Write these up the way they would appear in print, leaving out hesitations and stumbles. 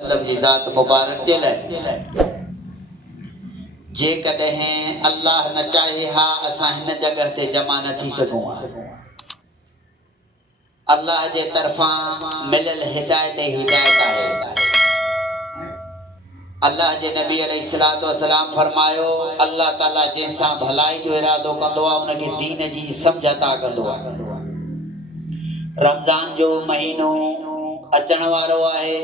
मतलब जी ज़ात मुबारक जे लाइ जे कॾहिं अल्लाह न चाहे हा असां हिन जगह ते जमा न थी सघूं अल्लाह जे तरफ़ां मिलियल हिदायत हिदायत आहे। अल्लाह जे नबी अलैहिस्सलातु वस्सलाम फरमायो अल्लाह ताला जंहिंसां भलाई जो इरादो कंदो आहे उनखे दीन जी सम्झ अता कंदो आहे। रमज़ान जो महीनो अचण वारो आहे।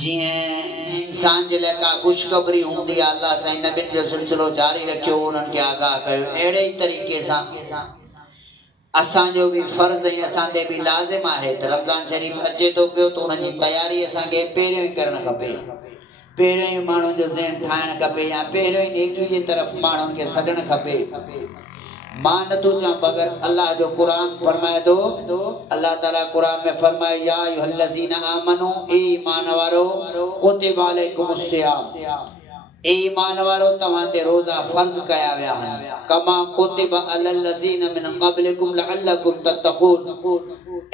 जिएं इंसान जे लाइ का खुशखबरी हूंदी आहे अल्लाह साईं नबियुनि जो सिलसिलो जारी रखियो उन्हनि खे आगाह कयो। अहिड़े ई तरीक़े सां असांजो बि फर्ज़ ऐं असां ते बि लाज़िम आहे त रमज़ान शरीफ़ अचे थो पियो त उनजी तयारी असांखे पहिरियों ई करणु खपे। पहिरियों ई माण्हुनि जो ज़हन ठाहिणु खपे या पहिरियों ई नेकी जी तरफ़ माण्हुनि खे सॾणु खपे। मां नथो चवां बग़ैर अल्लाह जो क़ुरान फरमाए थो अल्लाह ताला क़ुरान में फरमाए या अय्युहल्लज़ीना आमनू ए ईमान वारो कुतिबा अलैकुमुस सियाम ए ईमान वारो तव्हां ते रोज़ा फर्ज़ कया विया आहिनि कमा कुतिबा अलल लज़ीना मिन क़ब्लिकुम लअल्लकुम तत्तक़ून।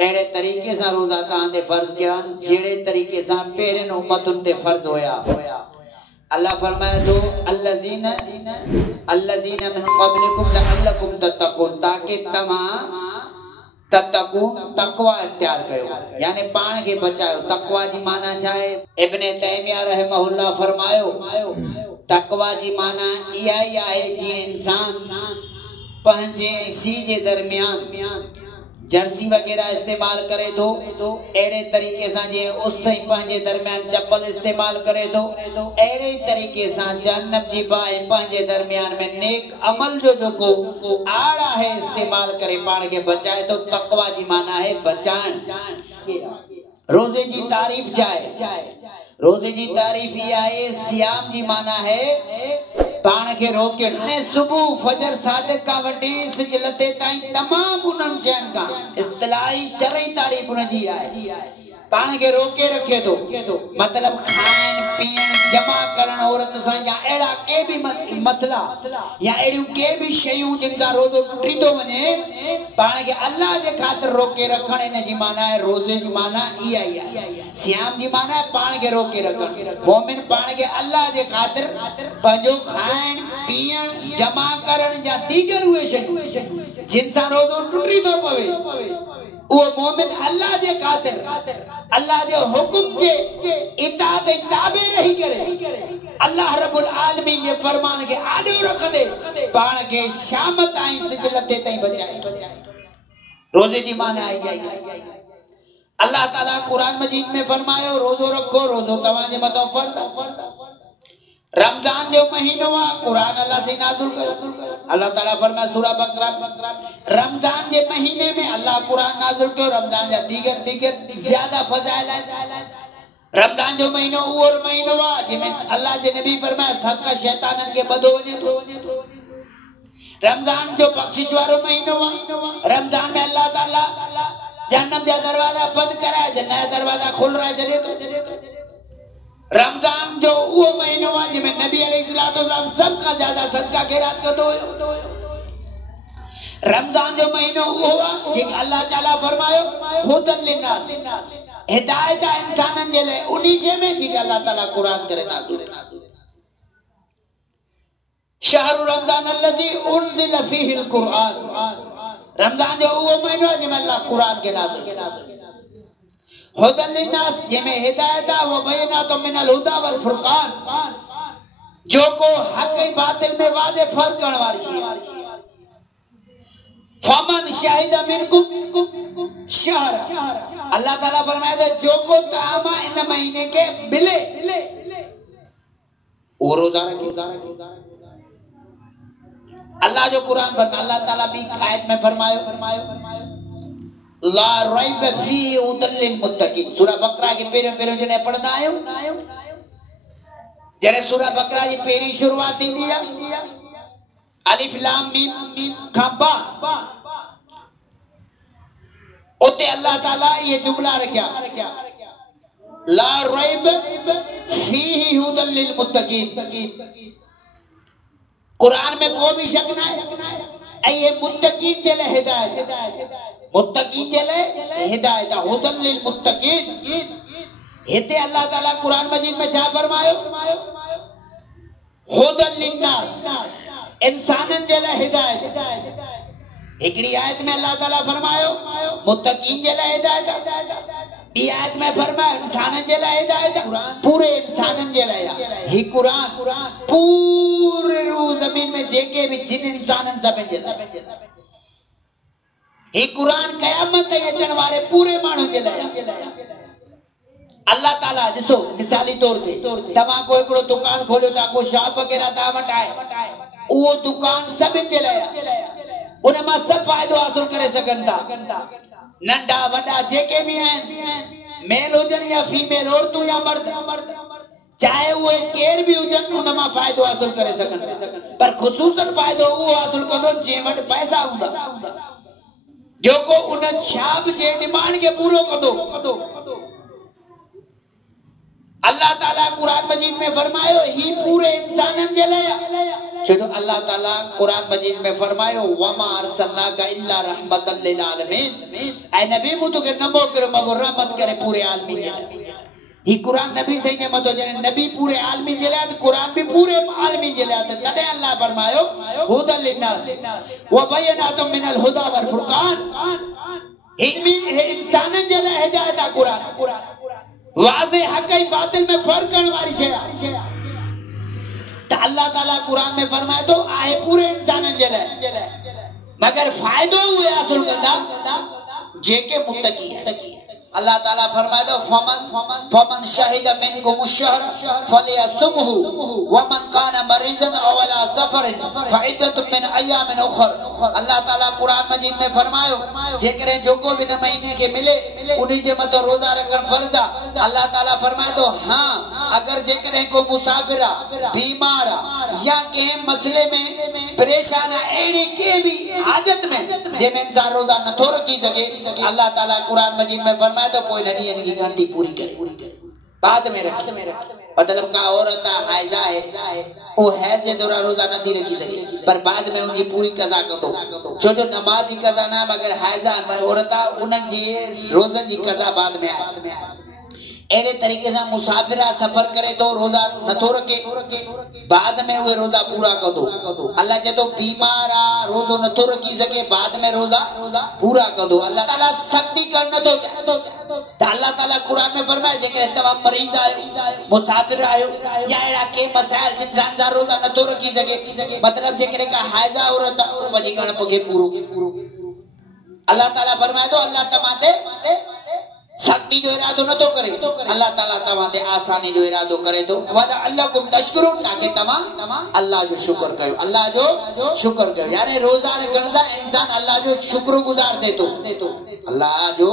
अहिड़े तरीक़े सां रोज़ा तव्हां ते फर्ज़ कया आहिनि जहिड़े तरीक़े सां पहिरियनि उम्मतुनि ते फर्ज़ हुया। अल्लाह फरमाए थो अल्लज़ीना मिन क़ब्लिकुम लअल्लकुम तत्तक़ून ताकि तव्हां तत्तक़ून तक़वा इख्तियार कयो यानी पाण खे बचायो। तक़वा जी माना छा आहे? इब्न तैमिया रहमहुल्लाह फरमायो तक़वा जी माना इहा ई आहे जीअं इंसान पंहिंजे सी जे दरमियान जर्सी वगैरह इस्तेमाल करे थो अहिड़े तरीक़े सां जीअं उस पंहिंजे दरमियान चप्पल इस्तेमाल करे थो अहिड़े तरीक़े सां जहन्नम जी बाहि पंहिंजे दरमियान में नेक अमल जो जेको आड़ आहे इस्तेमाल करे पाण खे बचाए थो। तक़वा जी माना आहे बचाइण। रोज़े जी तारीफ़ छा आहे? रोज़े जी तारीफ़ इहा आहे सियाम जी माना है पाण खे रोके ने सुबह फजर सादिक का वठी सिज लते ताईं तमाम उन्हनि शयुनि खां इस्तिलाही शरई तारीफ़ उनजी आहे पाण खे रोके रखे थो। मतलब खाइण पीअण जमा करण औरत सां या अहिड़ा के भी मसला या अहिड़ियूं के भी शयूं जिन सां रोज़ो टुटी थो वञे पाण खे अल्लाह जे ख़ातिर रोके रखण इन जी माना आहे। रोज़े जी माना इहा ई आहे। सियाम जी माना आहे पाण खे रोके रखण। मोमिन पाण खे अल्लाह जे ख़ातिर पंहिंजो खाइण पीअण जमा करण या दीगर उहे शयूं जिन सां रोज़ो टुटी थो पवे उहो मोमिन अल्लाह जे ख़ातिर अल्लाह जे हुकुम जे इताअत ऐं ताबे रही करे अल्लाह रब्बुल आलमीन जे फरमान खे आॾो रखंदे पाण खे शाम ताईं सिज लते ताईं बचाए। रोज़े जी माना आई आहे। अल्लाह ताला कुरान मजीद में फरमायो रोज़ो रखो रोज़ो तव्हांजे मथां फर्ज़। रमज़ान जो महीनो आहे कुरान अल्लाह से नाज़िल कयो। अल्लाह ताला फरमाए सूरा बकरा रमज़ान जे महीने में अल्लाह कुरान नाज़िल कयो। रमज़ान जा दीगर ज्यादा फज़ाइल आहिनि। रमज़ान जो महीनो उहो महीनो आहे जंहिंमें अल्लाह जे नबी फरमाए हक़ शैताननि खे ॿधो वञे थो। रमज़ान जो बख़्शिश वारो महीनो आहे। रमज़ान में अल्लाह ताला जहन्नम जा दरवाजा बंद कराए जन्नत जा दरवाजा खोल रहा है तो रमज़ान जो उहो महीनो आहे जंहिंमें नबी अलैहिस्सलातु वस्सलाम सब खां ज्यादा सदका ख़ैरात कंदो हुयो। रमज़ान जो महीनो उहो आहे जेका अल्लाह ताला फरमायो हुदन लिन्नास हिदायत आहे इंसाननि जे लाइ उन्ही शइ में जेका अल्लाह ताला कुरान करे नाज़िल। शहरु रमज़ान अल्लज़ी उनज़िल फ़ीहिल क़ुरआन रमज़ान जो उहो महीनो आहे जंहिंमें अल्लाह कुरान खे नाज़िल कयो। हुदन लिन्नास जंहिंमें हिदायत आहे व बयनातुम मिनल हुदा वल फुरक़ान जो को हक़ ऐं बातिल में वाज़े फ़र्क़ करण वारी शइ आहे। फमन शाहिद मिनकुम शहर अल्लाह ताला फरमाए थो जो को तव्हां इन महीने के मिले वो रोज़ा रखे। अल्लाह जो कुरान फरमाए अल्लाह ताला भी आयत में फरमायो ला रैब फीहि हुदल लिल मुत्तकीन। सूरा बकरा के पहिरियों जॾहिं पढ़ंदा आहियूं जॾहिं सूरा बकरा जी पहिरीं शुरूआत थींदी आहे अलिफ लाम मीम खां बा उते अल्लाह ताला ये जुमला रखिया ला रैब फीहि हुदल लिल मुत्तकीन। कुरान में को भी शक ना है ये मुत्तकीन जे लाइ हिदायत मुत्तकीन जे लाइ हिदायत हुदन लिल मुत्तकीन हिते अल्लाह ताला कुरान मजीद में छा फरमायो हुदल लिन्नास इंसानन जे लाइ हिदायत हिकड़ी आयत में अल्लाह ताला फरमायो मुत्तकीन जे लाइ हिदायत ॿी आयत में फरमायो इंसानन जे लाइ हिदायत पूरे इंसानन जे लाइ ही कुरान पूरे रूह ज़मीन में जेके भी जिन इंसानन सभिनि जे लाइ ही कुरान क़यामत ताईं अचण वारे पूरे माण्हुनि जे लाइ अल्लाह ताला ॾिसो मिसाली तौर ते तव्हां को हिकिड़ो दुकान खोलियो था को शॉप वग़ैरह तव्हां वटि आहे उहो दुकान सभिनि जे लाइ उन मां सभु फ़ाइदो हासिल करे सघनि था नंढा वॾा जेके भी आहिनि मेल हुजनि या फीमेल औरतूं या मर्द चाहे उहे केर भी हुजनि उन मां फ़ाइदो हासिल करे सघनि पर ख़ुसूसन फ़ाइदो उहो हासिल कंदो जंहिं वटि पैसा हूंदा जेको उन शाब जे डिमांड खे पूरो कंदो अल्लाह ताला कुरान मजीद में फरमायो ही पूरे इंसानन जे लाइ छो अल्लाह ताला कुरान मजीद में फरमायो वमा अरसलनाका इल्ला रहमतल लिल आलमीन ऐ नबी मूं तोखे न मोकिलियो मगर रहमत करे पूरे आलमीन जे लाइ ही कुरान नबी सही ने मतो जने नबी पूरे आलमीन जे लाइ कुरान भी पूरे आलमीन जे लाइ तदे अल्लाह फरमायो हुदल लिन्नास व बयनातुम मिनल हुदा वल फुरकान ही इंसानन जे लाइ हिदायत आहे कुरान वाज़े हक ऐं बातिल में फर्क करण वारी शइ आहे त अल्लाह ताला कुरान में फरमाए थो आहे पूरे इंसाननि जे लाइ मगर फ़ाइदो उहे हासिल कंदा जेके मुत्तकी आहिनि अल्लाह ताला फरमाए थो फमन शहिद मिनकुम अश-शहर फलियसुमहु वमन कान मरीज़न औ अला सफरिन फइद्दतु मिन अय्यामिन उखर अल्लाह ताला कुरान मजीद में फरमायो जेकरे जोको भी न महीने के मिले उन्हीं जे मतो रोजा रखण फर्ज आ अल्लाह ताला फरमाए थो हां अगर जेकरे को मुसाफिर आ बीमार आ या के मसले में परेशान आ एड़ी के भी हाजत में जेमें इंसान रोजा नथो रखी सके अल्लाह ताला कुरान मजीद में फरमाए तो कोई नदी इनकी गलती पूरी करे बाद में रखे मतलब का औरत हाइजा है वो हैज जे दौरान रोजा नथी रखी सके पर बाद में उनकी पूरी कज़ा कंदो छो जो नमाज जी कज़ा ना मगर हाइजा औरत उन जी रोजन जी कज़ा बाद में आहे एड़े तरीके से मुसाफिर सफर करे तो रोजा नथो रखे बाद में वो रोजा पूरा कंदो अल्लाह के तो बीमार आ रोजो नथो रखी सके बाद में रोजा पूरा कंदो अल्लाह ताला सख्ती कर नथो चाहे तो अल्लाह ताला कुरान में फरमाए जेके तवा मरीज आयो मुसाफिर आयो या एड़ा के मसाइल इंसान जा रोजा नथो रखी सके मतलब जेके का हाइजा औरत वजी गण पगे पूरो अल्लाह ताला फरमाए तो अल्लाह तमाते सख्ती जो इरादो न तो करे अल्लाह ताला तवाते आसानी जो इरादो करे तो वला अल्लाहुम तशकुरून ताकि तमा अल्लाह जो शुक्र कयो अल्लाह जो शुक्र कयो यानी रोजा रखण सा इंसान अल्लाह जो शुक्रगुजार दे तो अल्लाह जो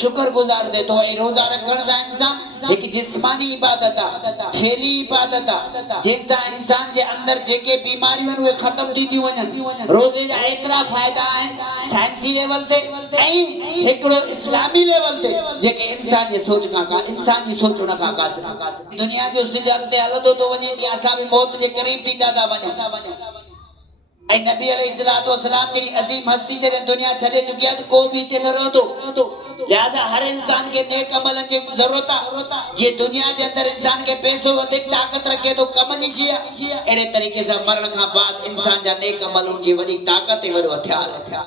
शुक्रगुजार दे तो ए रोजा रखण सा इंसान एक जिस्मानी इबादत आ फेली इबादत आ जैसा इंसान जे अंदर जेके बीमारियां वे खत्म थी वणन रोजे जा एतरा फायदा आहिन साइंसी लेवल ते ऐं एकड़ो इस्लामी लेवल ते जेके इंसान जे सोच का इंसान जी सोच न का दुनिया जो सिजन ते हलदो तो वने ती असा भी मौत जे करीब थी दादा वने ऐ नबी अलैहिस्सलातु वस्सलाम की अजीम हस्ती ते दुनिया छड़े चुकी है को भी ते न रहंदो लिहाजा हर इंसान के नेक अमलन की जरूरत है जे दुनिया के अंदर इंसान के पैसों अधिक ताकत रखे तो कम जी शइ एड़े तरीके से मरण का बाद इंसान जा नेक अमल उनकी वडी ताकत है वडो हथियार है।